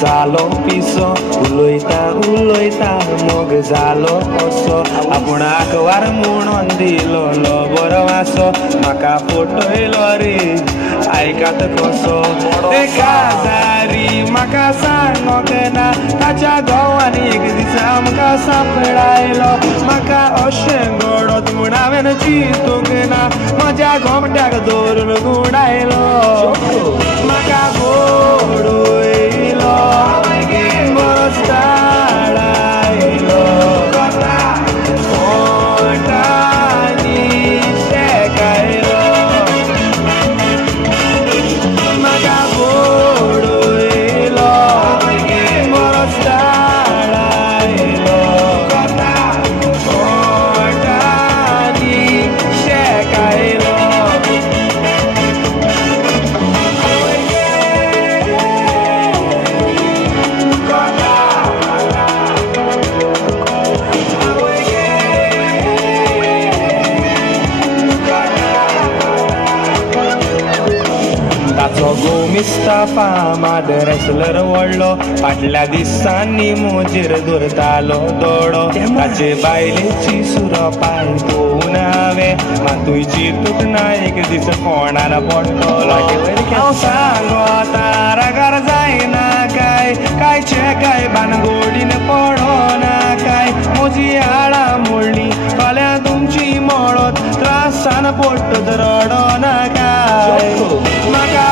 जालो पिसो उलोयता उलोयता मोग जालो असो आपणाक वार म्हणून दिलो बरो वासो म्हाका फटयलो रे आयकात कसो ते काजारी म्हाका सांगोक ना ताच्या घोवान एक दीस आमकां सांपडायलो म्हाका अशें घडत म्हूण हांवें चिंतूंक ना म्हज्या घोमट्याक धरून गुडायलो म्हाका फोडयलो बरो स्थाळायलो पोटांनी शेकायलो म्हाका फोडयलो बरो स्थाळायलो पोटांनी शेकायलो ताचो गोमिस्ता फामाद रेसलर व्हडलो फाटल्या दिसांनी मोजेर धरतालो दोडो ताचे बायलेची सुरो पाय पळोवन हांवें मातूय चिंतूंक ना एक दीस कोणार पडटलो हांव सांगो रागार जायना कांयचे काय भानगडीन पडोना काय म्हजी हाडां मोडली फाल्यां तुमची मोडत त्रासान पडटत रडोना काय म्हाका